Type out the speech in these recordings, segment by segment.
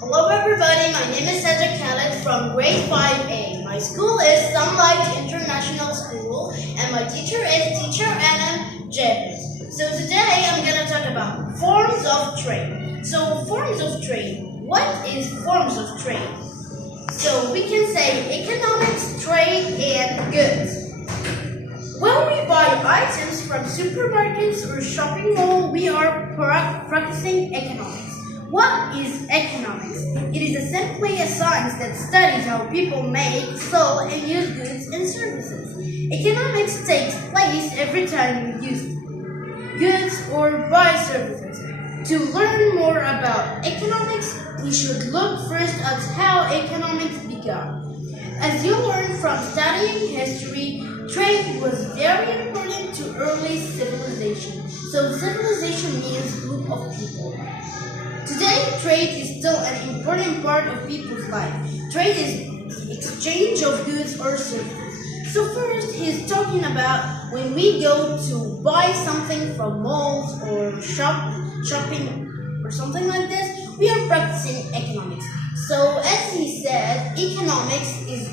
Hello everybody, my name is Saja from grade 5A. My school is Sunlight International School and my teacher is Teacher Anna James. So today I'm going to talk about forms of trade. So forms of trade. What is forms of trade? So we can say economics, trade, and goods. When we buy items from supermarkets or shopping mall, we are practicing economics. What is economics? It is simply a science that studies how people make, sell, and use goods and services. Economics takes place every time we use goods or buy services. To learn more about economics, we should look first at how economics began. As you learn from studying history, trade was very important to early civilization. So civilization means group of people. Today, trade is still an important part of people's life. Trade is the exchange of goods or services. So first, he's talking about when we go to buy something from malls or shopping or something like this, we are practicing economics. So as he said, economics is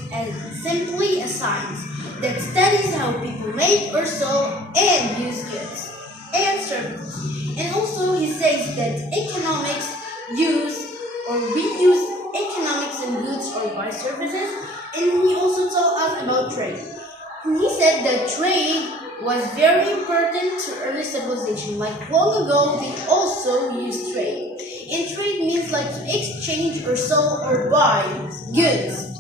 simply a science that studies how people make or sell and use goods and services. And also he says that economics we use economics in goods or buy services, and he also told us about trade. And he said that trade was very important to early civilization. Like long ago, they also used trade. And trade means like to exchange or sell or buy goods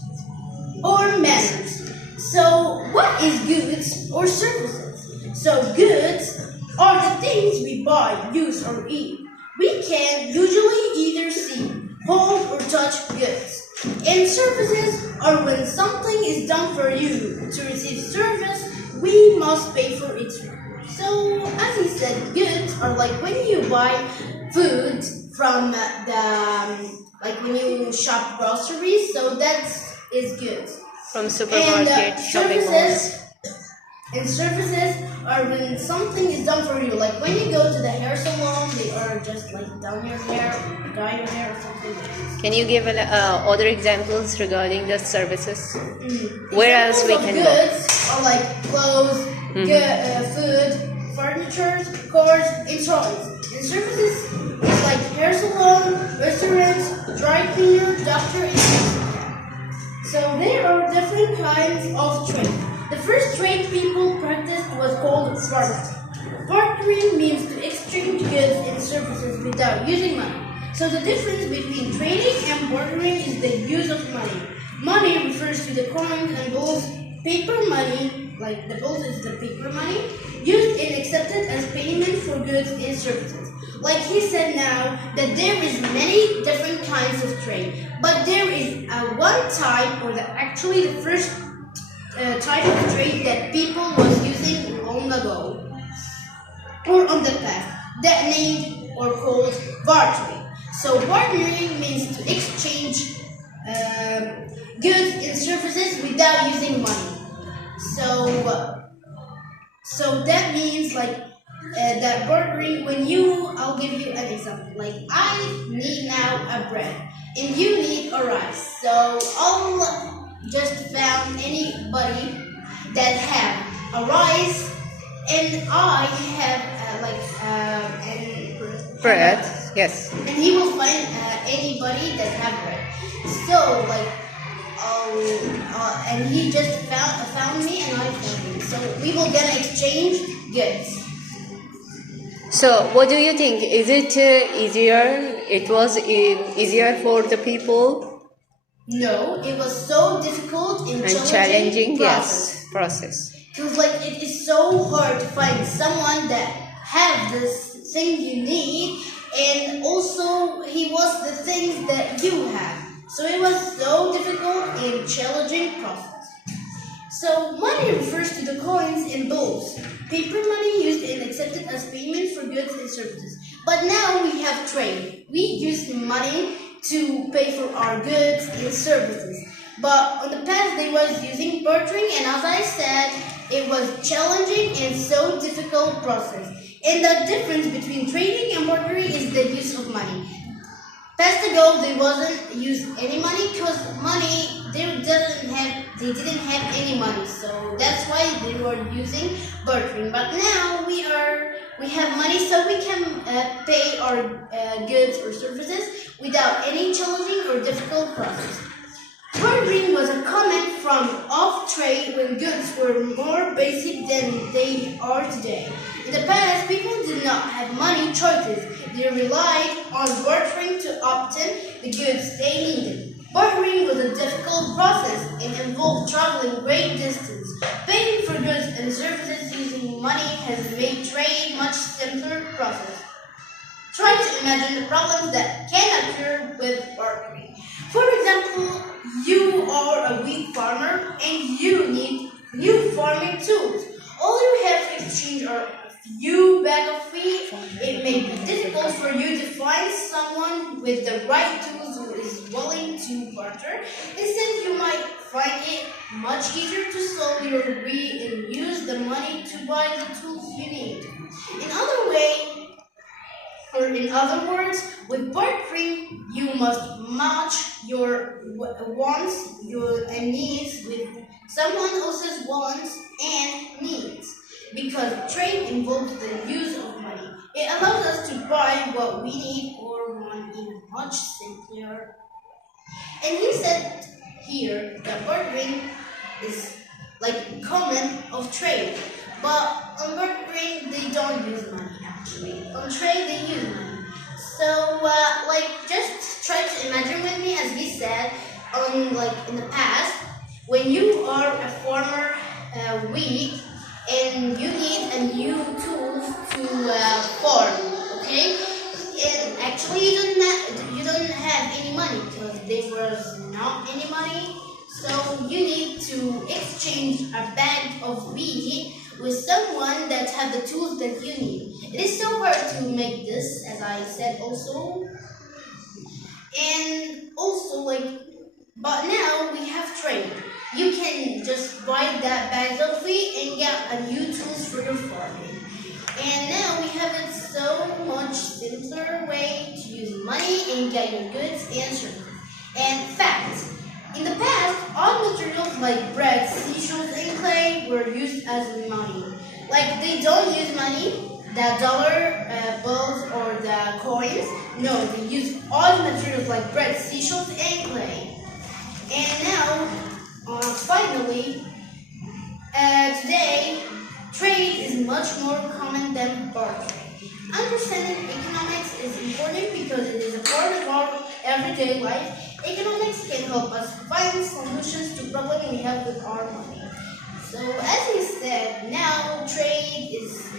or matters. So what is goods or services? So goods are the things we buy, use, or eat. We can usually either see, hold, or touch goods. And services are when something is done for you. To receive service, we must pay for it. So, as he said, goods are like when you buy food from like when you shop groceries, so that is goods. From supermarket, shopping malls. And services are when something is done for you. Like when you go to the hair salon, they are just like down your hair, dye your hair or something like this. Can you give other examples regarding the services? Where else we can go? Goods are like clothes, food, furniture, cars, and toys. And services is like hair salon, restaurants, dry cleaner, doctor, and so there are different kinds of trade. The first trade people practiced was called bartering. Bartering means to exchange goods and services without using money. So the difference between trading and bartering is the use of money. Money refers to the coins and bills. Paper money, like the bills is the paper money, used and accepted as payment for goods and services. Like he said now, that there is many different kinds of trade, but there is one type, or actually the first type of trade that people was using long ago, or on the past, that named or called bartering. So bartering means to exchange goods and services without using money. So that means like that bartering, I'll give you an example. Like I need now a bread and you need a rice. So I'll just found anybody that have a rice and I have Bread, yes. And he will find anybody that have bread. So like and he just found me and I found him. So we will gonna exchange goods. So what do you think? Is it easier? It was easier for the people? No, it was so difficult and challenging process. Because like it is so hard to find someone that have this thing you need, and also he was the things that you have. So it was so difficult and challenging process. So money refers to the coins and bills. Paper money used and accepted as payment for goods and services. But now we have trade. We use money to pay for our goods and services. But in the past they was using bartering, and as I said, it was challenging and so difficult process. And the difference between trading and bartering is the use of money. Pass the ago they wasn't use any money because money they didn't have any money, so that's why they were using bartering. But now we have money, so we can pay our goods or services without any challenging or difficult process. Bartering was a comment from of trade when goods were more basic than they are today. In the past, people did not have money choices. They relied on bartering to obtain the goods they needed. Bartering was a difficult process and involved traveling great distance. Paying for goods and services using money has made trade much simpler process. Try to imagine the problems that can occur with bartering. For example, you are a wheat farmer and you need new farming tools. All you have to exchange are a few bags of wheat. It may be difficult for you to find someone with the right tools who is willing to barter. Instead, you might find it much easier to sell your wheat and use the money to buy the tools you need. In other words, with bartering, you must match your wants and needs with someone else's wants and needs. Because trade involves the use of money, it allows us to buy what we need or want in a much simpler. And he said here that bartering is like common of trade. But on bartering, they don't use money actually. On trade, they use money. So, just try to imagine with me, as he said, in the past, when you are a farmer, wheat, and you need a new tools to farm, okay? And actually, you don't have any money because there was not any money. So you need to exchange a bag of wheat with someone that have the tools that you need. It is so hard to make this, as I said also. And also but now we have trade. You can just buy that bag of wheat and get a new tools for your farming. And now we have it so much simpler way to use money and get your goods and services. And fact, in the past, all materials like bread, seashells, and clay were used as money. Like they don't use money, the dollar bills or the coins. No, they use all materials like bread, seashells, and clay. And now, finally, today, trade is much more common than bartering. Understanding economics is important because it is a part of our everyday life. Economics can help us find solutions to problems we have with our money. So, as we said, now trade is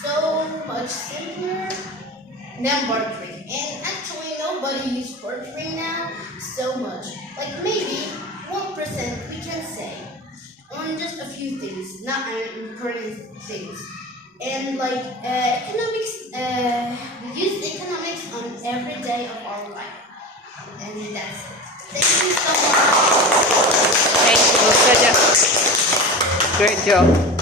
so much simpler than bartering. And actually, nobody uses bartering now so much. Like maybe 1% we can say on just a few things, not important things. And economics, we use economics on every day of our life. And that's it. Thank you so much. Thank you, Saja. Great job.